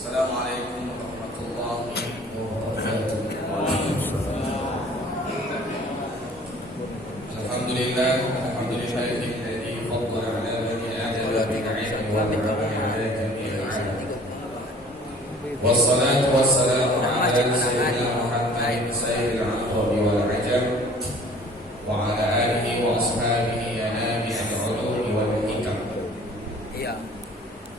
Assalamualaikum warahmatullahi wabarakatuh. Alhamdulillah, alhamdulillahilladzi faddala ala bani Adam bi'ilmin wa bi'ilmin wassalatu wassalamu ala sayyidina Muhammad sayyidil arabi wal ajam wa ala alihi wa ashabihi anami al-ulumi wal hikam.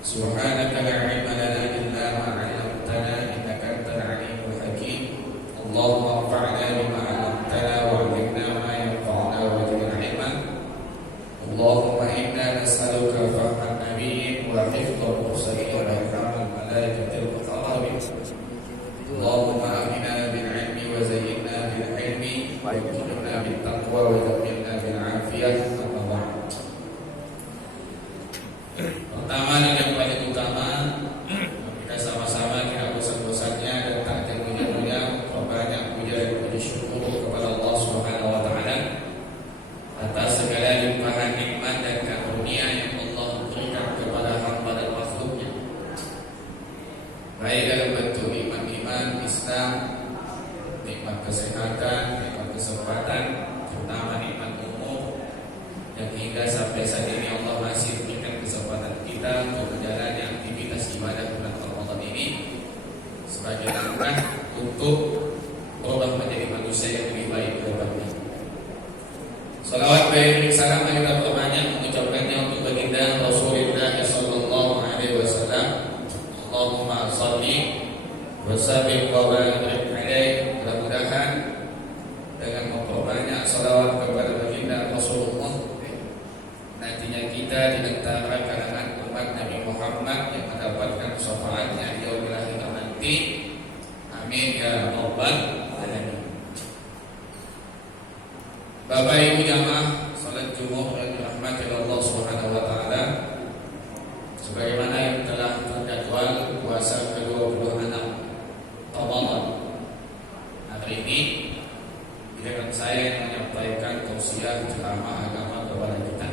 Subhanaka la ilma lana illa ma 'allamtana innaka antal alimul hakim. Allahumma anfa'na bima 'allamtana wa 'allimna ma yanfa'una wa zidna 'ilman. Allahumma inna nas'aluka fahman nabiyyin wa hifdhal mursalin wa ihramal malaikatil muqarrabin. Allahumma aghna bil 'ilmi wa zayyinna bil 'ilmi wa akrimna bit taqwa wa zammilna bil 'afiyah. Amma ba'd. Pertama dan yang paling utama, kita sama-sama tidak bosan-bosannya dan tak jenuh-jenuhnya memperbanyak puja dan puji syukur kepada Allah Subhanahu wa taala atas segala limpahan nikmat dan karunia yang Allah berikan kepada hamba dan makhluknya, baik dalam bentuk nikmat iman, Islam, nikmat kesehatan, nikmat kesempatan, terutama nikmat umur, dan hingga sampai saat ini Allah masih berikan kesempatan kita untuk menjalani aktivitas ibadah bulan Ramadan ini sebagai langkah untuk berubah menjadi manusia yang lebih baik ke depannya. Salawat dan salam kita perbanyak mengucapkannya untuk baginda Rasulullah sallallahu alaihi wasallam. Allahumma shalli wa sallim wa barik alaihi. Mudah-mudahan dengan memperbanyak salawat kepada baginda Rasulullah, nantinya kita di antara kalangan umat Nabi Muhammad yang mendapatkan syafaatnya di yaumil akhir nanti. Amin ya rabbal alamin. Bapak Ibu jamaah salat Jumat yang dirahmati Allah Subhanahu wa taala, sebagaimana yang telah terjadwal puasa ke-26 Ramadan, hari ini giliran saya yang menyampaikan tausiah ceramah agama kepada kita.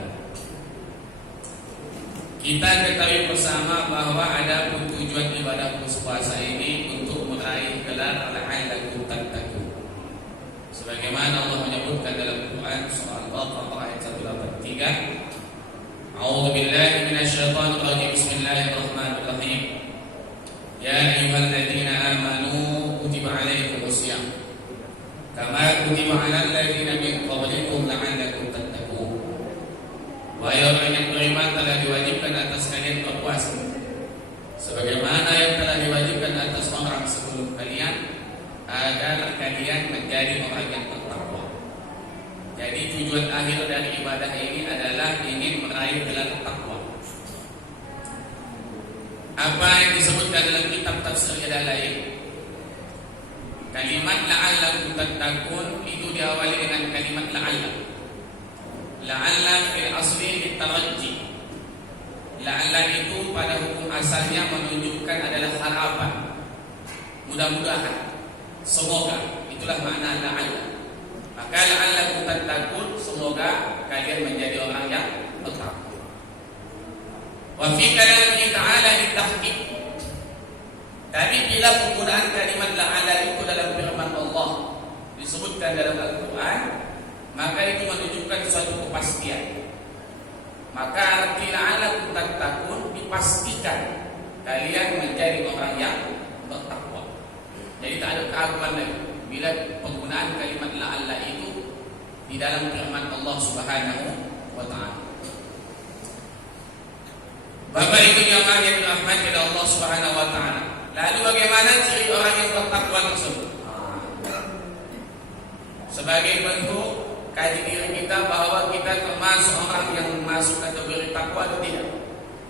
Kita ketahui bersama bahwa ada tujuan ibadah puasa ini untuk meraih gelar la'allakum tattaqun. Sebagaimana Allah menyebutkan dalam Quran surah Al-Baqarah ayat 183, A'udzu billahi minasyaitonir rajim. Bismillahirrahmanirrahim. Ya ayyuhalladzina amanu kutiba 'alaikumus shiyam kama kutiba 'alal ladzina min qablikum la'allakum tattaqun. Wahai orang yang beriman, telah diwajibkan atas kalian berpuasa sebagaimana yang telah diwajibkan atas orang sebelum kalian, agar kalian menjadi orang yang bertakwa. Jadi tujuan akhir dari ibadah ini adalah ingin meraih gelar takwa. Apa yang disebutkan dalam kitab tafsir yang lain, kalimat la'allakum tattaqun itu diawali dengan kalimat la'alla. La'alla fil asli litarajji. La'alla itu pada hukum asalnya menunjukkan adalah harapan, mudah-mudahan, semoga. Itulah makna la'alla. Maka la'allakum tattaqun, semoga kalian menjadi orang yang bertakwa. Wa fi kalamihi ta'ala litahqiq. Tapi bila penggunaan kalimat la'alla itu dalam firman Allah disebutkan dalam Al-Quran, maka itu menunjukkan suatu kepastian. Maka arti la'allakum tattaqun dipastikan kalian menjadi orang yang bertakwa. Jadi tak ada keraguan lagi bila penggunaan kalimat la'alla itu di dalam firman Allah Subhanahu wa taala. Bapak Ibu jamaah yang dirahmati oleh Allah Subhanahu wa taala. Lalu bagaimana ciri orang yang bertakwa tersebut? Sebagai bentuk kaji diri kita bahwa kita termasuk orang yang masuk kategori takwa atau tidak,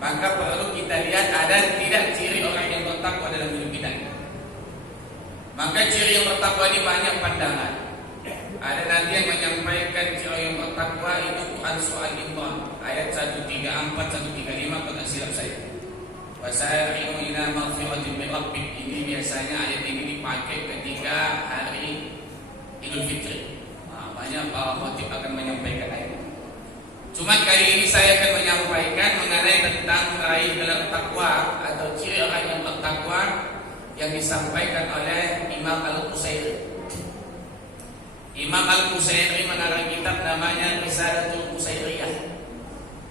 maka perlu kita lihat ada tidak ciri orang yang bertakwa dalam hidup kita. Maka ciri yang bertakwa ini banyak pandangan. Ada nanti yang menyampaikan ciri yang bertakwa itu Quran surah Al-Imran ayat 134 135 kalau silap saya. Wasari'u ila maghfiratin min rabbik. Ini biasanya ayat ini dipakai ketika hari Idul Fitri. Banyak para khatib akan menyampaikan ayat. Cuma kali ini saya akan menyampaikan mengenai tentang meraih gelar takwa atau ciri orang yang bertakwa yang disampaikan oleh Imam Al-Qusairi. Imam Al-Qusairi mengarang kitab namanya Risalatul Qusairiyah.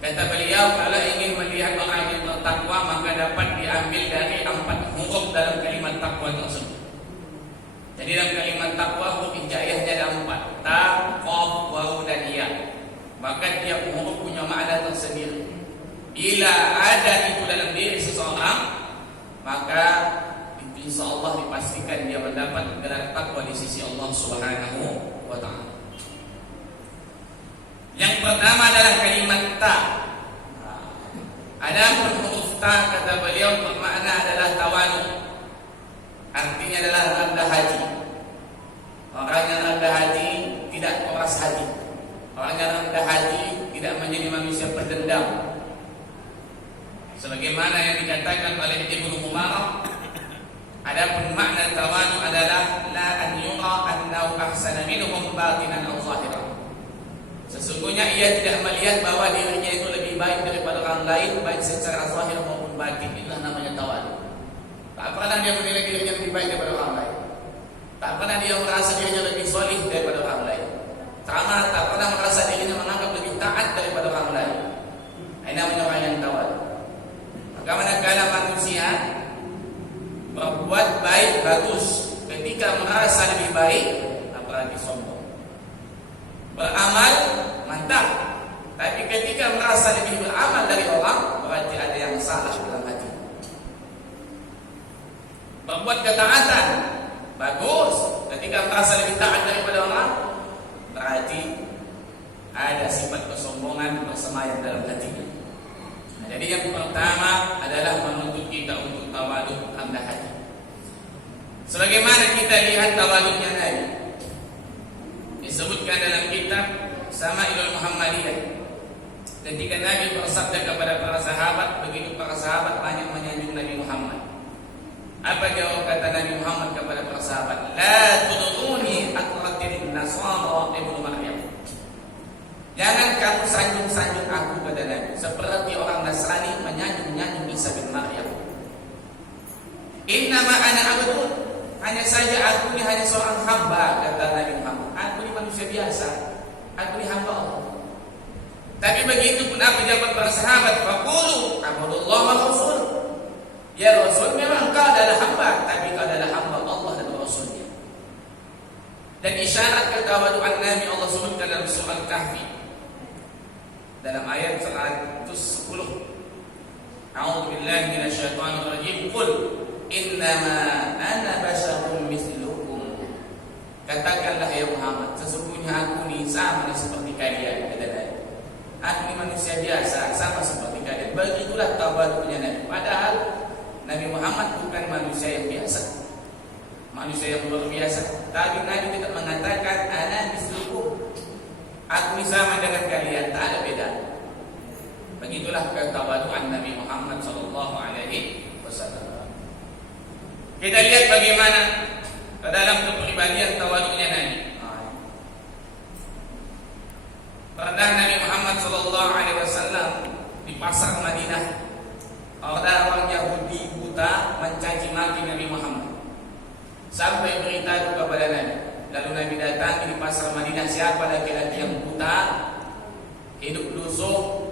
Kata beliau, kalau ingin melihat orang yang bertakwa maka dapat diambil dari 4 huruf dalam kalimat takwa tersebut. Jadi dalam kalimat takwa huruf hijaiyahnya ada 4, ta, qaf, waw dan ya. Maka tiap huruf punya makna tersendiri. Bila ada itu dalam diri seseorang, maka insyaallah dipastikan dia mendapat gelar takwa di sisi Allah Subhanahu wa taala. Yang pertama adalah kalimat ta. Adapun huruf ta kata beliau bermakna adalah tawadu. Artinya adalah rendah hati. Orang yang rendah hati tidak keras hati. Orang yang rendah hati tidak menjadi manusia pendendam. Sebagaimana yang dikatakan oleh Ibnu Mubarak, adapun makna tawadu adalah la an yura annahu ahsana minhum batinan aw zahiran. Sesungguhnya ia tidak melihat bahwa dirinya itu lebih baik daripada orang lain, baik secara zahir maupun batin. Itulah namanya tawadu. Tak pernah dia menilai dirinya lebih baik daripada orang lain. Tak pernah dia merasa dirinya lebih solih daripada orang lain. Tak pernah merasa dirinya menganggap lebih taat daripada orang lain. Ini namanya orang yang tawadu. Maka manakala manusia berbuat baik bagus, ketika merasa lebih baik, apalagi sombong. Beramal mantap, tapi ketika merasa lebih beramal dari orang, berarti ada yang salah dalam hati. Berbuat ketaatan bagus, ketika merasa lebih taat daripada orang, berarti ada sifat kesombongan bersemayam dalam hatinya. Jadi yang pertama adalah menuntut kita untuk tawaduk, rendah hati. Sebagaimana kita lihat tawaduknya Nabi disebutkan dalam kitab Sama'ilul Muhammadiyah. Ketika Nabi bersabda kepada para sahabat, begitu para sahabat banyak menyanjung Nabi Muhammad. Apa jawab kata Nabi Muhammad kepada para sahabat? La tuduruni atratin nasara ibnu Maryam. Jangan kamu sanjung-sanjung aku kata Nabi, seperti orang Nasrani menyanjung-nyanjung Isa bin Maryam. Innama ana abdun, hanya saja aku ini hanya seorang hamba kata Nabi Muhammad. Aku ini manusia biasa, aku ini hamba Allah. Tapi begitu pun apa jawaban para sahabat? Faqulu abdullah wa rasul. Ya Rasul, memang kau adalah hamba, tapi kau adalah hamba Allah dan Rasulnya. Dan isyarat ketawaduan Nabi Allah sebutkan dalam surah Al-Kahfi dalam ayat 110. A'udzu billahi minasyaitonir rajim. Qul innama ana basharun mislukum. Katakanlah ya Muhammad, sesungguhnya aku ni sama seperti kalian kata Nabi. Aku ni manusia biasa sama seperti kalian. Begitulah tawaduknya Nabi. Padahal Nabi Muhammad bukan manusia yang biasa, manusia yang luar biasa. Tapi Nabi tidak mengatakan ana mislukum, aku ni sama dengan kalian, tak ada beda. Begitulah ketawaduan Nabi Muhammad sallallahu alaihi wasallam. Kita lihat bagaimana dalam kepribadian tawaduknya Nabi. Pernah Nabi Muhammad sallallahu alaihi wasallam di pasar Madinah, ada orang Yahudi buta mencaci maki Nabi Muhammad. Sampai berita itu kepada Nabi. Lalu Nabi datang di pasar Madinah, siapa laki-laki yang buta, hidup lusuh,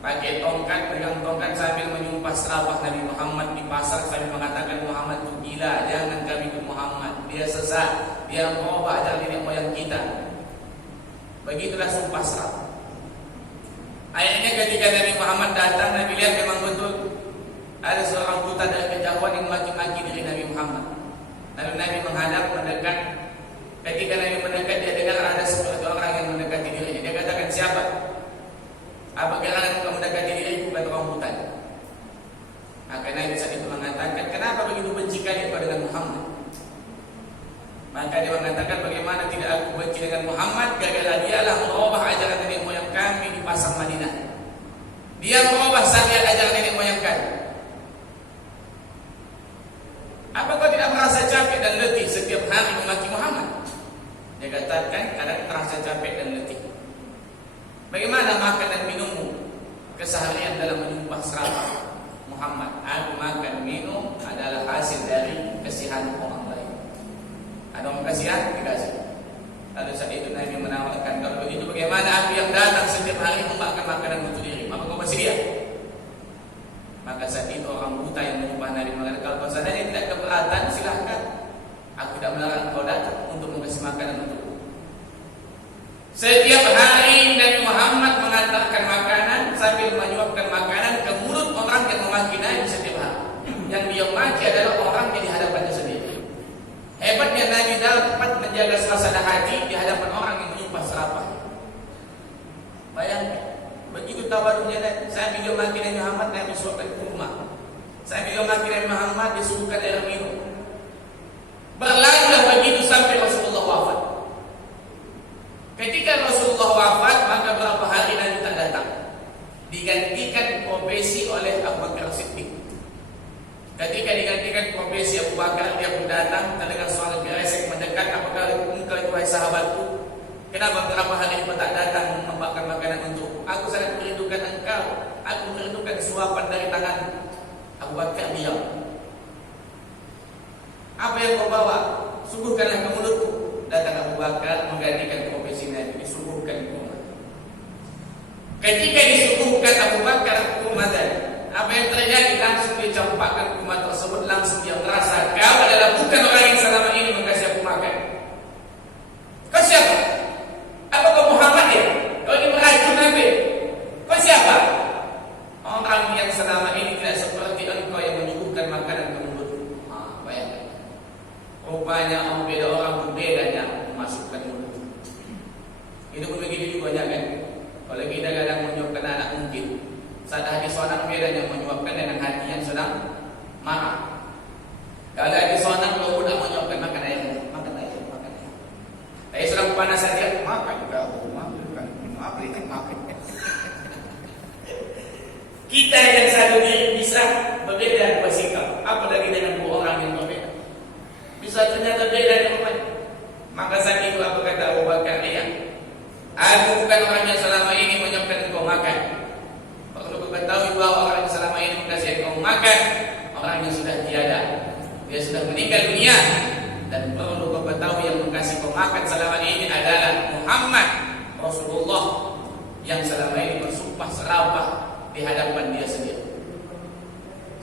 pakai tongkat, pegang tongkat sambil menyumpah serapah Nabi Muhammad di pasar sambil mengatakan Muhammad itu gila, jangan kami ikut Muhammad, dia sesat, dia merubah ajaran nenek moyang kita. Begitulah sumpah serapah. Akhirnya ketika Nabi Muhammad datang, Nabi lihat memang betul ada seorang buta dari kejauhan yang maki-maki diri Nabi Muhammad. Lalu Nabi menghadap, mendekat. Ketika Nabi mendekat, dia dengar ada seperti orang yang mendekati dirinya. Dia katakan, siapa? Apa gerangan kamu mendekati diriku? Kata orang buta. Maka Nabi saat itu mengatakan, kenapa begitu benci kalian dengan Muhammad? Maka dia mengatakan, bagaimana tidak aku benci dengan Muhammad? Gara-gara dialah merubah ajaran nenek moyang kami di pasar Madinah. Dia merubah syariat ajaran nenek moyang kami. Apa kau tidak merasa capek dan letih setiap hari memaki Muhammad? Dia katakan, kadang terasa capek dan letih. Bagaimana makan dan minummu? Keseharian dalam menyumpah serapah Muhammad. Aku makan minum adalah hasil dari keseharian kasihan orang lain. Ada orang kasihan, dikasih. Lalu saat itu Nabi menawarkan, kalau begitu bagaimana aku yang datang setiap hari memakan makanan untuk diri, maka kau bersedia? Maka saat itu orang buta yang menyembah Nabi mengatakan, kalau kau seandainya tidak keberatan, silahkan. Aku tidak melarang kau datang untuk memberi makanan untukku. Setiap hari Nabi Muhammad mengantarkan makanan sambil menyuapkan makanan ke mulut orang yang memaki Nabi setiap hari. Yang dia maki adalah orang yang di hadapannya sendiri. Hebatnya Nabi dapat menjaga suasana hati di hadapan orang yang menyumpah serapah. Bayangkan, begitu tawaduknya Nabi. Saya bila maki Nabi Muhammad, Nabi suapkan kurma. Saya bila maki Nabi Muhammad, disuguhkan air minum. Berlalulah begitu sampai Rasulullah wafat. Ketika Rasulullah wafat, maka berapa hari Nabi tak datang. Digantikan profesi oleh Abu Bakar Siddiq. Ketika digantikan profesi Abu Bakar, dia pun datang terdengar suara geresek mendekat. Apakah engkau itu wahai sahabatku? Kenapa berapa hari engkau tak datang membawakan makanan untukku? Aku sangat merindukan engkau. Aku merindukan suapan dari tangan. Abu Bakar diam. Apa yang kau bawa? Suguhkanlah ke mulutku. Datang Abu Bakar menggantikan profesi Nabi, disuguhkan kurma. Ketika disuguhkan Abu Bakar kurma tadi, apa yang terjadi? Langsung dia campakkan kurma tersebut. Langsung dia merasa kau adalah bukan orang yang selama ini mengasihi aku makan. Kau siapa? Apa kau Muhammad ya? Kau ini meracun Nabi. Kau siapa? Orang yang selama ini tidak seperti engkau yang menyuguhkan makanan ke mulutku. Bayangkan. Rupanya beda orang berbedanya memasukkan mulut. Itu pun begitu juga kan. Kalau kita kadang menyuapkan anak mungkin saat hati seorang bedanya menyuapkan dengan hati yang sedang marah. Kalau hati seorang kalau tidak menyuapkan, makan air, makan air, makan air. Tapi sedang panas saja, makan juga, makan, makan. Kita yang satu diri bisa berbeda bersikap, apalagi dengan dua orang yang berbeda. Bisa ternyata beda dengan maka saat itu apa kata Abu Bakar? Iya, aku bukan orang yang selama ini menyuapkan engkau makan. Ketahui bahwa orang yang selama ini mengasihi engkau makan, orang yang sudah tiada, dia sudah meninggal dunia. Dan perlu kau ketahui yang mengasihi engkau makan selama ini adalah Muhammad Rasulullah yang selama ini bersumpah serapah di hadapan dia sendiri.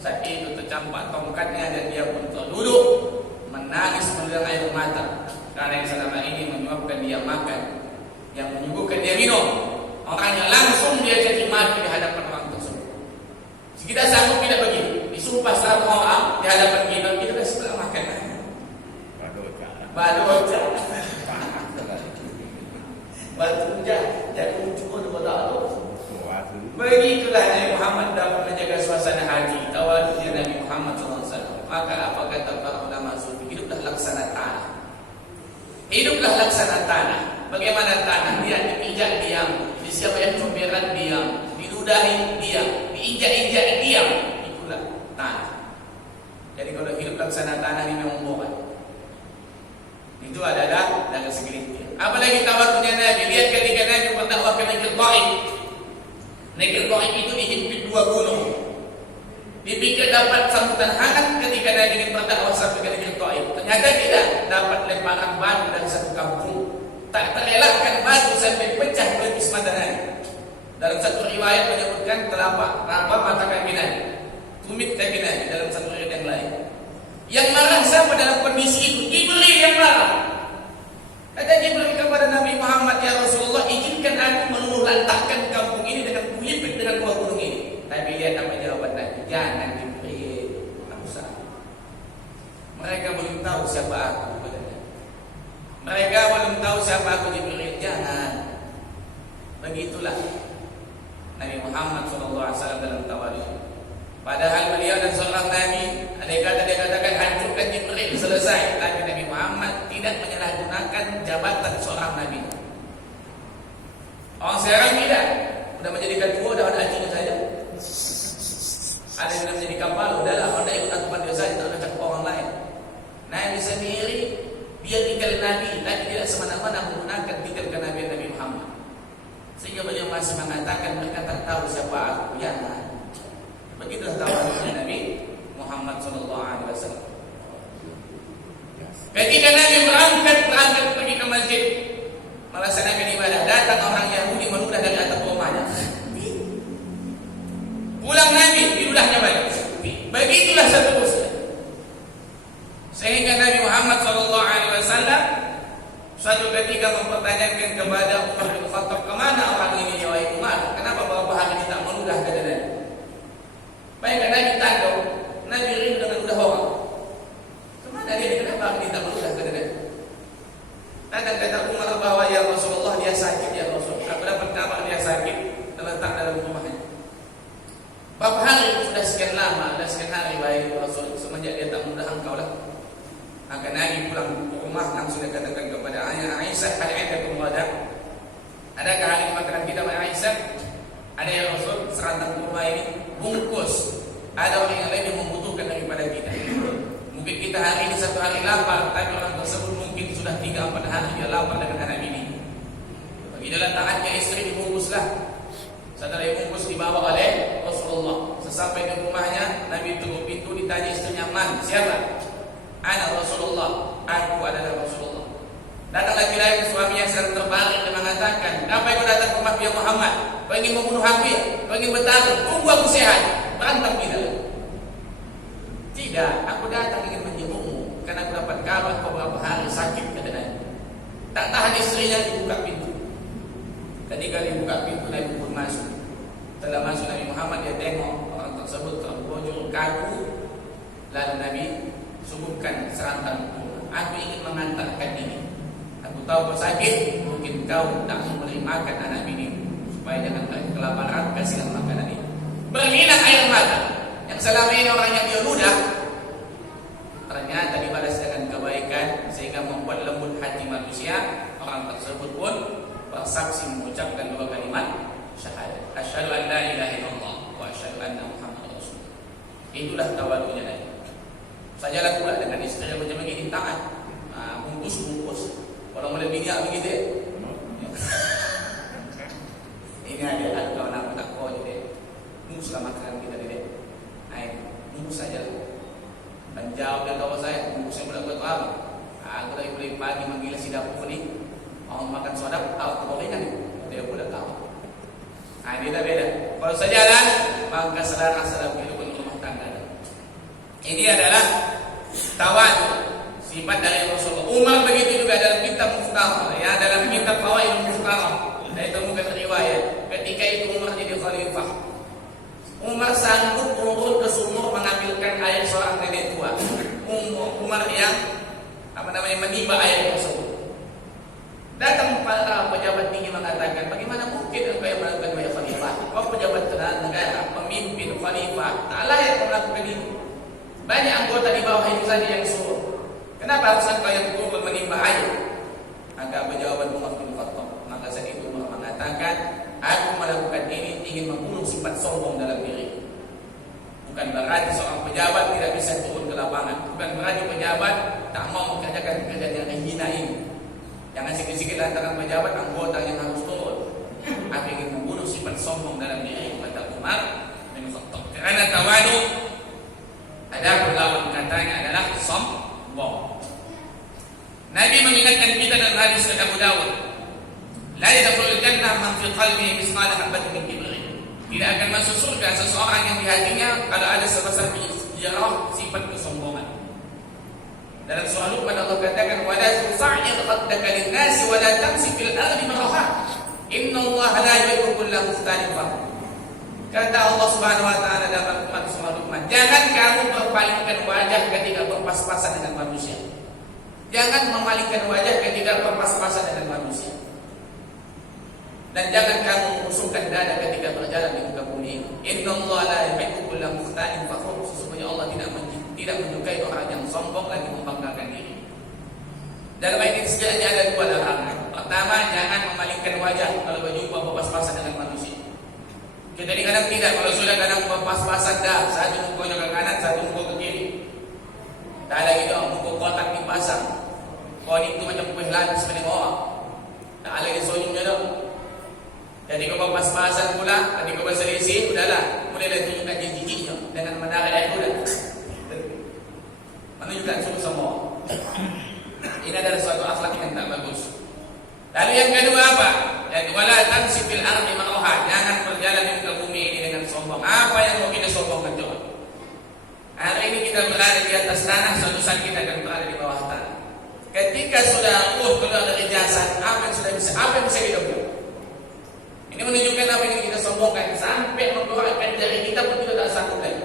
Saat itu tercampak tongkatnya dan dia pun terduduk menangis mendiang air mata karena yang selama ini menyuapkan dia makan, yang menyuguhkan dia minum. Orangnya langsung dia jadi mati di hadapan orang tersebut. Kita sanggup tidak begitu. Disumpah sama orang di hadapan kita dah sebelah makan. Badoja. Badoja. Jadi cukup kepada Allah. Begitulah Nabi Muhammad dapat menjaga suasana hati. Tawaduknya Nabi Muhammad SAW. Maka apa kata para ulama sufi? Hiduplah laksana tanah. Hiduplah laksana tanah. Bagaimana tanah? Dia dipijak diam. Siapa yang comberan diam, diludahi diam, diinjak-injak diam, itulah tanah. Jadi kalau hidup laksana tanah ini memang bohong. Itu adalah dalam segelintir. Apalagi tawaduknya Nabi. Lihat ketika Nabi berdakwah ke Negeri Taif. Negeri Taif itu dihimpit dua gunung. Dipikir dapat sambutan hangat ketika Nabi ingin berdakwah sampai ke Negeri Taif. Ternyata tidak dapat lemparan batu dari satu kampung. Tak terelakkan batu sampai pecah pelipis mata Nabi. Dalam satu riwayat menyebutkan telapak raba mata kaki Nabi, tumit kaki Nabi. Dalam satu riwayat yang lain, yang marah siapa dalam kondisi itu? Jibril yang marah. Kata Jibril kepada Nabi Muhammad, ya Rasulullah, izinkan aku meluluh lantakkan kampung ini dengan kulipit dengan dua gunung ini. Tapi lihat apa jawaban Nabi. Jangan Jibril, tak usah. Mereka belum tahu siapa aku. Mereka belum tahu siapa aku Jibril. Jangan. Begitulah Nabi Muhammad SAW dalam tawaduk. Padahal beliau dan seorang Nabi, andai kata dia katakan hancurkan Jibril, selesai. Tapi Nabi Muhammad tidak menyalahgunakan jabatan seorang Nabi. Orang sekarang tidak. Sudah menjadikan tua, dah ada hajinya saja. Ada yang sudah menjadi kapal, udahlah, anda ikut aturan dia saja, tak ada cakap orang lain. Nabi sendiri, dia tinggal Nabi, tapi tidak semena-mena menggunakan tinggal Nabi Muhammad. Sehingga beliau masih mengatakan mereka tak tahu siapa aku. Ya, begitulah tawaduknya Nabi Muhammad SAW. Ketika Nabi berangkat pergi ke masjid melaksanakan ibadah, datang orang Yahudi meludah dari atap rumahnya. Pulang Nabi, diludahnya balik. Begitulah seterusnya. Sehingga Nabi Muhammad SAW suatu ketika mempertanyakan kepada Umar bin Khattab, kemana orang ini ya wahai Umar? Kenapa beberapa hari tidak meludah kata Nabi? Baik Nabi tahu, Nabi rindu dengan ludah orang. Kemana dia? Kenapa dia tidak meludah kata Nabi? Datang kata Umar bahwa ya Rasulullah dia sakit ya Rasul. Aku dapat kabar dia sakit terletak dalam rumahnya. Berapa hari sudah sekian lama, sudah sekian hari baik Rasul semenjak dia tak mudah engkau lah. Maka Nabi pulang ke rumah langsung dia katakan kepada ayah Aisyah, ada kemudian adakah hari makanan kita Mbak Aisyah? Ada ya Rasul, serantang rumah ini bungkus. Ada orang yang lain yang membutuhkan daripada kita. Mungkin kita hari ini satu hari lapar, tapi orang tersebut mungkin sudah 3-4 hari dia lapar dengan anak ini. Begitulah taatnya istri dibungkuslah. Setelah dibungkus dibawa oleh Rasulullah. Sesampai di rumahnya, Nabi tunggu pintu, ditanya istrinya, "Man, siapa?" "Ana Rasulullah." Aku adalah Rasulullah. Datang laki-laki suaminya sedang terbaring dan mengatakan, "Apa yang kau datang ke rumah ya Muhammad? Kau ingin membunuh aku ya? Kau ingin bertarung? Tunggu aku sehat." Berantem kita. "Tidak, aku datang ingin menjengukmu karena aku dapat kabar kau beberapa hari sakit," kata Nabi. Tak tahan istrinya dibuka pintu. Ketika dibuka pintu, Nabi pun masuk. Setelah masuk Nabi Muhammad, dia tengok orang tersebut terbujur kaku. Lalu Nabi suguhkan serantang bunga. "Aku ingin mengantarkan ini. Aku tahu kau sakit, mungkin kau tak memberi makan anak ini supaya jangan kelaparan, kasihlah makanan ini." Berlinang air mata. Yang selama ini orang yang dia ludah, ternyata dibalas dengan kebaikan sehingga membuat lembut hati manusia. Orang tersebut pun bersaksi mengucapkan 2 kalimat syahadat. Asyhadu an la ilaha illallah wa asyhadu anna Muhammadar Rasulullah. Itulah tawadunya Nabi. Sajalah pula dengan istri yang macam ini taat. Bungkus. Kalau mulai minyak begitu ya. Ini ada kawan aku tak kau je deh. Bungkuslah makanan kita deh. Bungkus saja. Dan jawab dia tahu saya, bungkus saya buat apa? Aku dari mulai pagi manggil si dapur ni. Mau makan sodap, gorengan dia pula tahu. Ini beda. Kalau sejalan, maka selaras dalam kehidupan rumah tangga. Ini adalah tawadu, sifat dari Rasulullah. Umar begitu juga dalam kitab Mukhtarah, ya, dalam kitab Fawaid Mukhtarah. Saya temukan riwayat ketika itu Umar jadi khalifah. Umar sanggup turun ke sumur mengambilkan air seorang nenek tua. Umar yang menimba air tersebut. Datang para pejabat tinggi mengatakan, "Bagaimana mungkin engkau yang melakukan wahai khalifah? Kau pejabat negara, pemimpin khalifah, tak layak melakukan ini. Banyak anggota di bawah itu saja yang suruh. Kenapa harus engkau yang turun menimba air?" Maka jawaban Umar bin Khattab. Maka saat itu Umar mengatakan, "Aku melakukan ini ingin membunuh sifat sombong dalam diri." Bukan berarti seorang pejabat tidak bisa turun ke lapangan. Bukan berarti pejabat tak mau mengerjakan pekerjaan yang hina ini. Jangan sikit-sikit lantaran pejabat anggota yang harus turun. Aku ingin membunuh sifat sombong dalam diri, kata Umar bin Khattab. Karena tawadu ada lawan katanya adalah sombong. Nabi mengingatkan kita dalam hadis Abu Dawud, "La yadkhulul jannah man fi qalbihi mithqala habatin min kibrin." Tidak akan masuk surga seseorang yang di hatinya kalau ada sebesar jarah sifat kesombongan. Dalam surah Luqman Allah katakan, "Wa la tusa'ir khaddaka lin-nasi wa la tamshi fil ardi maraha. Innallaha la yuhibbu kulla mukhtalin fakhur." Kata Allah Subhanahu wa taala dalam surah Luqman, jangan kamu berpalingkan wajah ketika berpas-pasan dengan manusia. Jangan memalingkan wajah ketika berpas-pasan dengan manusia. Dan jangan kamu mengusungkan dada ketika berjalan di muka bumi. Innallaha la yuhibbu kulla mukhtalin fakhur. Sesungguhnya Allah tidak menyukai orang yang sombong lagi membanggakan diri. Dalam ayat ini setidaknya ada 2 larangan. Pertama, jangan memalingkan wajah kalau berjumpa berpas-pasan dengan manusia. Kita kadang tidak, kalau sudah kadang berpas-pasan dah, satu mukanya ke kanan, satu muka ke kiri. Tak ada gitu, muka kotak dipasang. Kau itu macam kuih lapis sebenarnya orang. Tak ada di senyumnya dah. Jadi kau berpas-pasan pula, tadi kau berselisih, udahlah, mulailah tunjukkan jijiknya dengan menara air kuda. Menunjukkan suku semua. Ini adalah suatu akhlak yang tak bagus. Lalu yang kedua apa? Dan wala tamsi fil ardi maraha, jangan berjalan di muka bumi ini dengan sombong. Apa yang mau kita sombongkan coba? Hari ini kita berada di atas tanah, suatu saat kita akan berada di bawah tanah. Ketika sudah keluar dari jasad, apa yang bisa kita buat? Ini menunjukkan apa yang kita sombongkan. Sampai mengeluarkan dari kita pun kita tak sanggup lagi.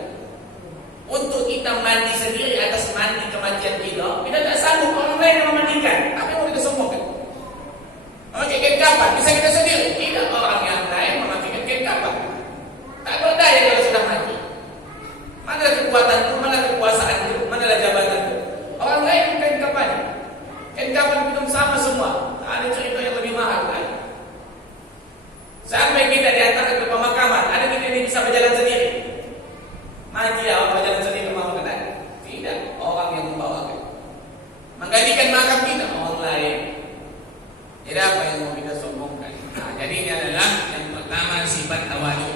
Untuk kita mandi sendiri atas mandi kematian kita tak sanggup orang lain yang memandikan. Apa yang mau kita sombongkan? Memakai kain kapan? Bisa kita sendiri. Tidak orang yang lain memakai kain kapan. Tak berdaya kalau sudah mati. Manalah kekuatan itu, manalah kekuasaan itu, manalah jabatan itu. Orang lain kain kapan? Kain kapan minum sama semua. Ada cerita yang lebih mahal lagi. Sampai kita diantar ke pemakaman, ada kita ini bisa berjalan sendiri. Mati ya orang berjalan sendiri ke pemakaman? Tidak, orang yang membawakan. Menggantikan makam kita orang lain. Jadi apa yang mau kita sombongkan? Nah, jadi ini adalah yang pertama sifat tawadu,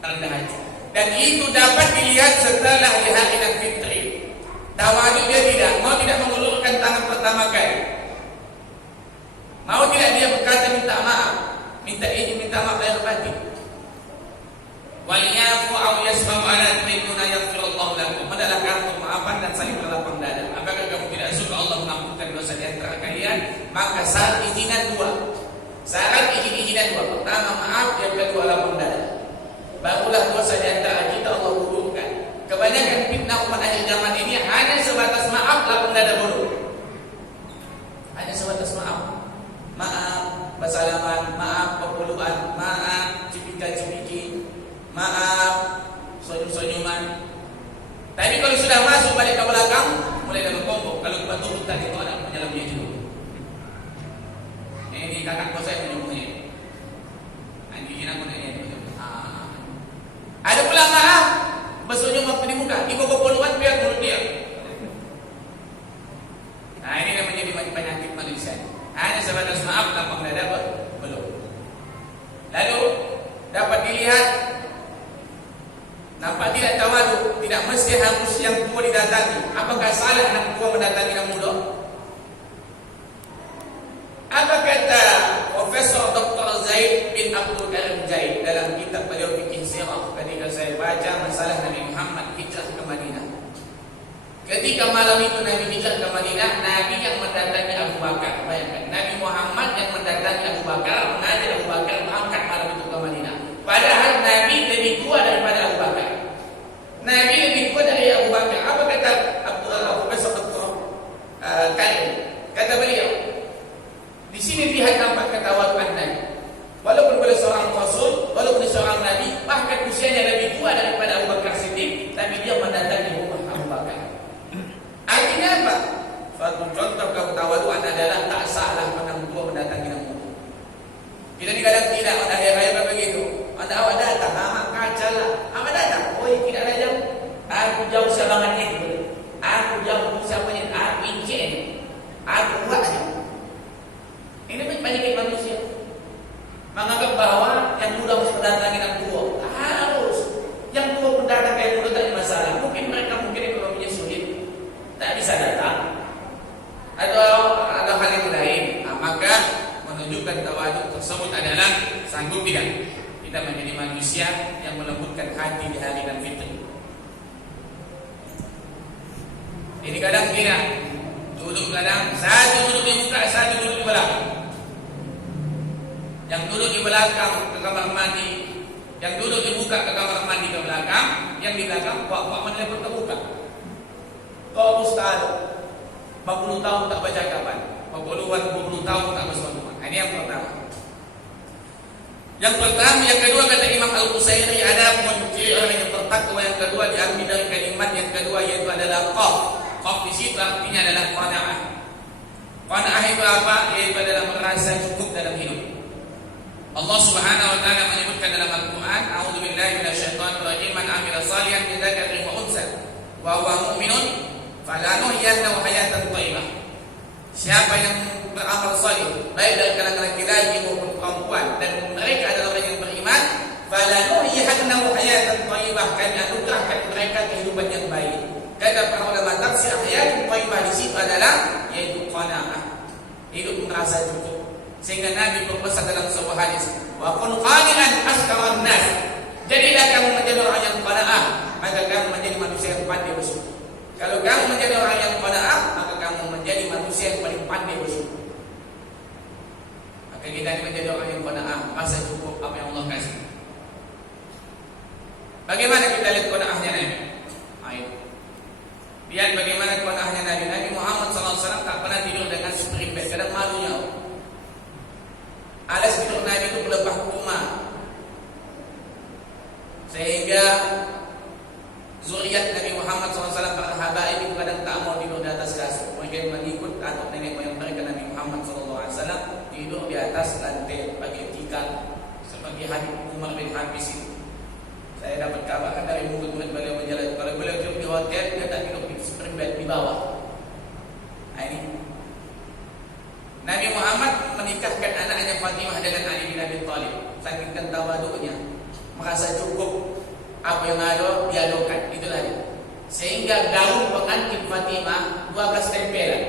rendah hati. Dan itu dapat dilihat setelah hari dan fitri. Tawadu dia tidak mengulurkan tangan pertama kali. Mau tidak dia berkata minta maaf, minta izin, minta maaf lahir batin. Waliyafu aw yasma'u ala tu'minuna yaghfirullahu lakum. Adalah kartu maafan dan saling berlapang dada. Apakah kamu tidak suka Allah mengampunkan dosa di antara kalian? Maka syarat izinan dua. Syarat izinan dua. Pertama maaf, yang kedua lapang dada. Barulah dosa di antara kita Allah gugurkan. Kebanyakan fitnah umat akhir zaman ini hanya sebatas maaf, lapang dada bodoh. Hanya sebatas maaf. Maaf, bersalaman, maaf, perpuluhan, maaf, cipika-cipiki, maaf, senyum-senyuman. Tapi kalau sudah masuk balik ke belakang, mulai dengan kelompok. Kalau kita turun tadi itu ada penyelamnya juga. Ini kakak kau saya menyuruhnya. Anjing aku nanya. Ada pula maaf, bersenyum waktu di muka, di perpuluhan biar mulut dia. Nah ini namanya penyakit manusia. Hanya sebatas maaf, lapang dada belum. Lalu dapat dilihat, nampak tidak tawadu, tidak mesti harus yang tua didatangi. Apakah salah anak tua mendatangi yang muda? Apa kata Profesor Dr. Zaid bin Abdul Karim Zaid dalam kitab beliau Fikih Sirah ketika saya baca masalah Nabi Muhammad hijrah ke Madinah. Ketika malam itu Nabi hijrah ke Madinah, Nabi yang mendatangi Abu Bakar. Bayangkan, Nabi Muhammad yang mendatangi Abu Bakar, mengajak Abu Bakar berangkat malam itu ke Madinah. Padahal Nabi lebih tua daripada Abu Bakar. Nabi lebih tua dari Abu Bakar. Apa kata Profesor Dr. Karim? Kata beliau, di sini lihat nampak ketawaduan Nabi. Walaupun beliau seorang Rasul, walaupun seorang Nabi, bahkan usianya lebih tua daripada Abu Bakar Siddiq, tapi dia mendatangi rumah Abu Bakar. Artinya apa? Suatu contoh ketawaduan adalah tak salah orang tua mendatangi yang muda. Kita ni kadang tidak ada hari-hari begitu. Ada awak datang, amak kacalah. Amak datang, oi tidak ada jauh. Aku jauh sabangannya. Aku jauh siapanya. Aku incin. Aku buatnya. Ini penyakit manusia. Menganggap bahwa yang muda harus mendatangi yang tua. Harus. Yang tua pun datang ke yang muda tak ada masalah. Mungkin mereka ekonominya sulit, tak bisa datang. Atau ada hal yang lain. Maka menunjukkan tawadu tersebut adalah sanggup tidak kita menjadi manusia yang melembutkan hati di hari dan fitri. Ini kadang tidak duduk kadang satu duduk di muka, satu duduk di belakang. Yang duduk di belakang ke kamar mandi, yang duduk di muka ke kamar mandi ke belakang, yang di belakang pak menelepon ke muka. Kau ustaz 40 tahun tak baca kapan, 40 tahun tak masuk rumah. Ini yang pertama. Yang kedua kata Imam Al-Qusairi, ada ciri orang yang bertakwa. Yang kedua diambil dari kalimat yang kedua, yaitu adalah qaf. Qaf di situ artinya adalah qanaah. Qanaah itu apa? Yaitu adalah merasa cukup dalam hidup. Allah Subhanahu wa taala menyebutkan dalam Al-Qur'an, a'udzubillahi minasyaitonir rajim, man 'amila shalihan min dzakarin wa unsa wa huwa mu'minun falanuhyiyannahu hayatan thayyibah. Siapa yang beramal saleh, baik dari kalangan laki-laki maupun perempuan, dan mereka adalah orang yang beriman, falanuhyiyannahu hayatan thayyibah, kami anugerahkan mereka kehidupan yang baik. Kata para ulama tafsir hayatan thayyibah di situ adalah yaitu qanaah. hidup merasa cukup. Sehingga Nabi berpesan dalam sebuah hadis, wa kun qani'an askaran nas. Jadilah kamu menjadi orang yang qanaah, maka kamu menjadi manusia yang pandai bersyukur. Kalau kamu menjadi orang yang qanaah, maka kamu menjadi manusia yang paling pandai bersyukur. Maka kita ini menjadi orang yang qanaah, merasa cukup apa yang Allah kasih. Bagaimana kita lihat qanaahnya Nabi? Ayo. Lihat bagaimana qanaahnya Nabi. Nabi Muhammad SAW tak pernah tidur dengan spring bed, kadang malunya. Alas tidur Nabi itu berlepas kurma, sehingga zuriat Nabi Muhammad SAW para habaib itu kadang tak mau tidur di atas kasur. Mereka mengikut atau nenek moyang mereka Nabi Muhammad SAW tidur di atas lantai pakai tikar, seperti hadis Umar bin Habis itu. Saya dapat kabar dari murid-murid beliau menjelaskan kalau beliau tidur di hotel dia tak tidur di spring bed di bawah. Nah, ini Nabi Muhammad menikahkan anaknya Fatimah dengan Ali bin Abi Thalib. Saking tawaduknya, merasa cukup apa yang ada diadokan, itulah dia. Sehingga gaun pengantin Fatimah 12 tempelan.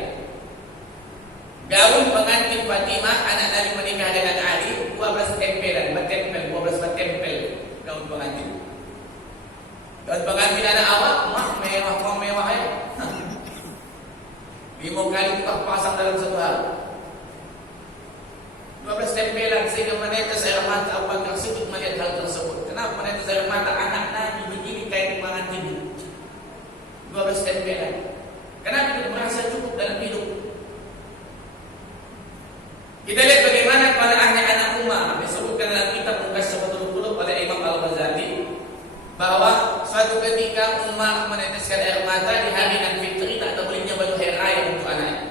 Gaun pengantin Fatimah anak Nabi menikah dengan Ali 12 tempelan, bertempel 12 bertempel gaun pengantin. Gaun pengantin anak awak mewah ya. 5 kali terpasang dalam satu hari. 12 tempelan sehingga menetes air mata Abu Bakar Siddiq melihat hal tersebut. Kenapa menetes air mata anak Nabi begini kain pengantin? 12 tempelan. Kenapa tidak merasa cukup dalam hidup? Kita lihat bagaimana qanaahnya anak Umar. Disebutkan dalam kitab Muqaddamatul Qulub oleh Imam Al-Ghazali bahwa suatu ketika Umar meneteskan air mata di hari Idul Fitri tak terbelinya baju hari raya untuk anaknya.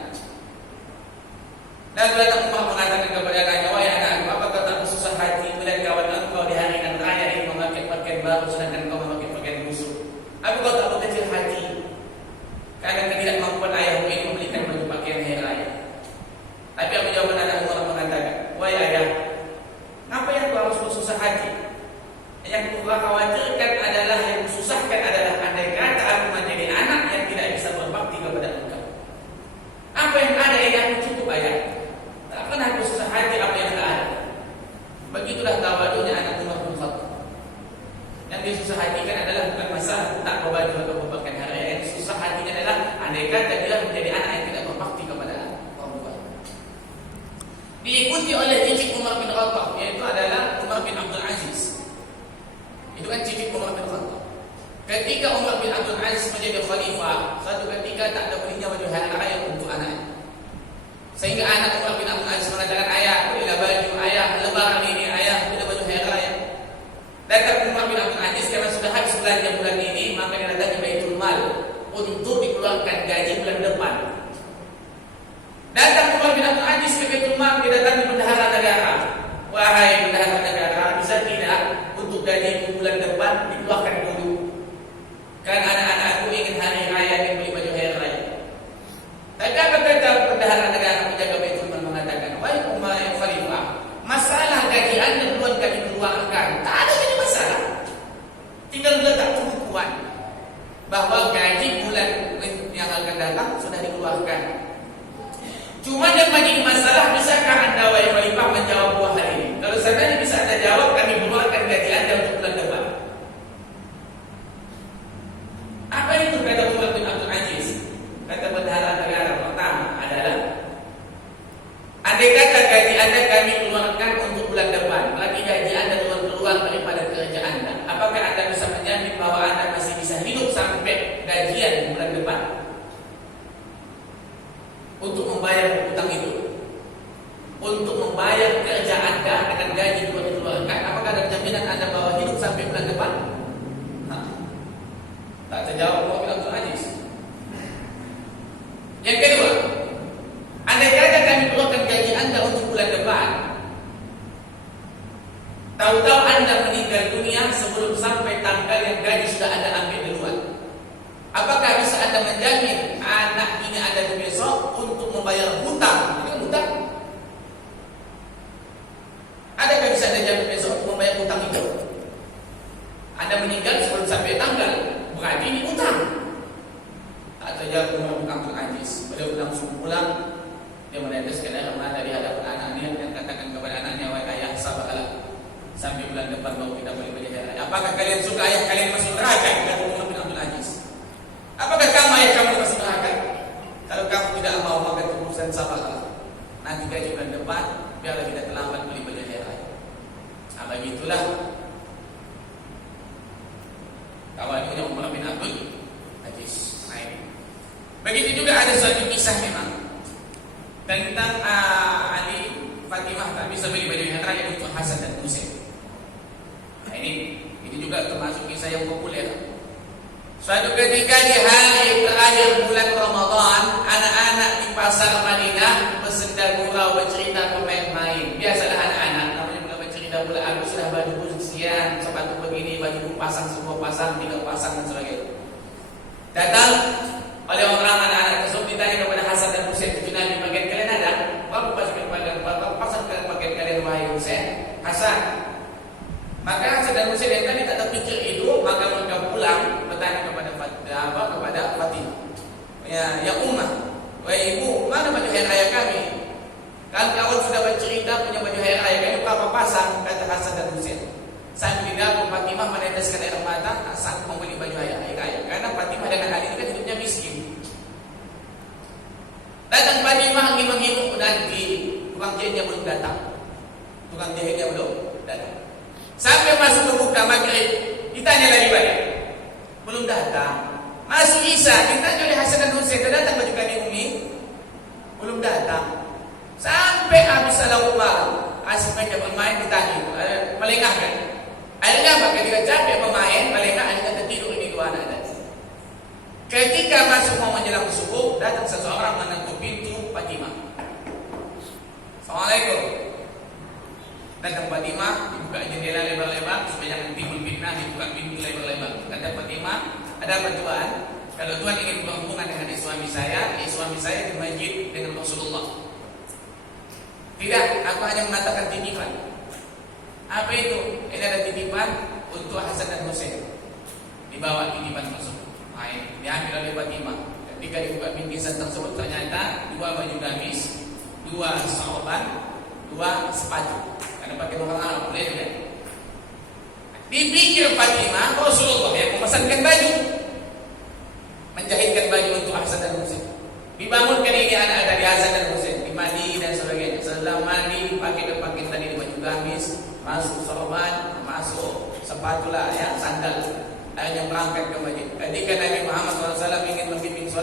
Dan datang Umar mengatakan kepada anaknya, wahai anakku, apakah tak susah hati melihat kawan engkau di hari dan raya ini memakai pakaian baru sedangkan engkau memakai pakaian busuk? Apakah tak berkecil hati karena ketidakmampuan ayahmu ini membelikan baju pakaian hari raya? Tapi apa jawaban anak Umar mengatakan, wahai ayah, apa yang kau harus bersusah hati? Yang kau khawatirkan adalah, yang susahkan adalah andai kata aku menjadi anak yang tidak bisa berbakti kepada engkau. Apa yang ada yang cukup ayah? Tak pernah aku susah hati apa yang tak ada. Begitulah tawaduknya anak Umar bin Khattab. Yang disusah hatikan adalah bukan masalah tak berbaju atau berpakaian hari raya. Yang susah hatinya adalah andai kata dia menjadi anak yang tidak berbakti kepada orang tua. Diikuti oleh cicit Umar bin Khattab, yaitu adalah Umar bin Abdul Aziz. Itu kan cicit Umar bin Khattab. Ketika Umar bin Abdul Aziz menjadi khalifah, suatu ketika tak ada belinya baju hari raya untuk anaknya. Sehingga anak Umar bin Abdul Aziz mengatakan, ayah, belilah baju, ayah, lebaran ini, ayah, belilah baju hari raya. Datang Umar bin Abdul Aziz karena sudah habis belanja bulan ini, maka dia datang ke Baitul Mal untuk dikeluarkan gaji bulan depan. Datang Umar bin Abdul Aziz ke Baitul Mal, dia datang di bendahara negara. Wahai bendahara negara, bisa tidak untuk gaji bulan depan dikeluarkan dulu? Kan anak-anakku ingin hari raya, ingin beli baju hari raya. Tapi apa kata bendahara negara penjaga Baitul Mal mengatakan, wahai Umar yang khalifah, masalah gaji anda belum kami keluarkan. Tak ada jadi masalah. Tinggal letak pengukuhan bahwa gaji bulan yang akan datang sudah dikeluarkan. Cuma yang menjadi masalah, bisakah anda wahai khalifah menjawab buah hal ini? Kalau seandainya bisa anda jawab, kami keluarkan gaji anda untuk bulan depan. Apa itu kata Umar bin Abdul Aziz? Kata bendahara negara pertama adalah, andai kata gaji anda kami keluarkan untuk bulan depan, berarti gaji anda keluar daripada kerja anda. Apakah anda bisa menjamin bahwa anda masih bisa hidup sampai gajian bulan depan untuk membayar hutang itu, untuk membayar kerja anda dengan gaji yang dikeluarkan? Apakah ada jaminan anda bahwa hidup sampai bulan depan? Tak terjawab Umar bin Abdul Aziz. Yang kedua, andai kata kami keluarkan gaji anda untuk bulan depan, tahu-tahu anda meninggal dunia sebelum sampai tanggal yang gaji sudah anda ambil duluan, apakah bisa anda menjamin anak ini ada di besok untuk membayar hutang? Itu hutang. Adakah bisa anda jamin besok untuk membayar hutang itu? Anda meninggal sebelum sampai tanggal, berarti ini hutang. Tak terjawab Umar bin Abdul Aziz. Beliau langsung pulang. Dia dia meneteskan air mata di hadapan anaknya dan katakan kepada anaknya, wahai ayah, sabarlah sampai bulan depan baru kita boleh belajar hair raya. Apakah kalian suka ayah kalian masuk neraka? Kata Umar bin Abdul Aziz. Apakah kamu ayah kamu masuk neraka? Kalau kamu tidak mau, maka urusan sabarlah. Nanti gaji bulan depan biarlah kita terlambat beli baju hair raya. Nah, begitulah kawannya Umar bin Abdul Aziz. Begitu juga ada suatu kisah memang tentang Ali Fatimah tak bisa beli baju hair raya untuk Hasan dan Husain. Nah, ini juga termasuk kisah yang populer. Suatu ketika di hari terakhir bulan Ramadan, anak-anak di pasar Madinah bersenda gurau, bercerita, bermain-main. Biasalah anak-anak namanya mulai bercerita pula, aku sudah baju sekian, sepatu begini, baju pasang, semua pasang, 3 pasang dan sebagainya. Datang oleh orang anak-anak tersebut, ditanya kepada Hasan dan Husain, "Cucu Nabi, pakaian kalian ada? Berapa pasang kalian pakaian kalian, wahai Husain?" Hasan. Maka Hasan dan Husain yang tadi tak terpikir itu, maka mereka pulang bertanya kepada Fatimah. Ya Ummah, wahai ibu, mana baju hari raya kami? Kan kawan sudah bercerita punya baju hari raya kami berapa pasang, kata Hasan dan Husain. Sambil dapur Fatimah meneteskan air mata, tak sanggup membeli baju hari raya. Karena Fatimah dengan Ali itu kan hidupnya miskin. Datang Fatimah ingin menghibur, nanti tukang jahitnya belum datang. Tukang jahitnya belum datang. Sampai masuk berbuka maghrib, ditanya lagi balik, belum datang. Masuk Isya, ditanya oleh Hasan dan Husain, sudah datang baju kami Umi? Belum datang. Sampai habis salat malam, asik mereka bermain, ditanya, melengahkan. Akhirnya apa? Ketika capek bermain, melengah, akhirnya tertidur di luar anak. Ketika masuk mau menjelang subuh, datang seseorang mengetuk pintu Fatimah. Assalamualaikum. Datang Fatimah, dibuka jendela lebar-lebar supaya jangan timbul fitnah, dibuka pintu lebar-lebar. Kata Fatimah, ada apa Tuhan? Kalau Tuhan ingin berhubungan dengan suami saya di masjid dengan Rasulullah. Tidak, aku hanya mengatakan titipan. Apa itu? Ini ada titipan untuk Hasan dan Husain. Dibawa titipan tersebut. Diambil oleh Fatimah. Ketika dibuka bingkisan tersebut, ternyata 2 baju gamis, 2 sorban, 2 sepatu. Karena pakai orang Arab, boleh tidak? Dipikir Fatimah, Rasulullah yang memesankan baju, menjahitkan baju untuk Hasan dan Husain. Dibangunkan ini anak dari Hasan dan Husain, dimandi dan sebagainya. Setelah mandi, pakai tadi baju gamis, masuk sorban, masuk sepatu lah, ya, sandal. Hanya berangkat ke masjid. Ketika Nabi Muhammad SAW ingin membimbing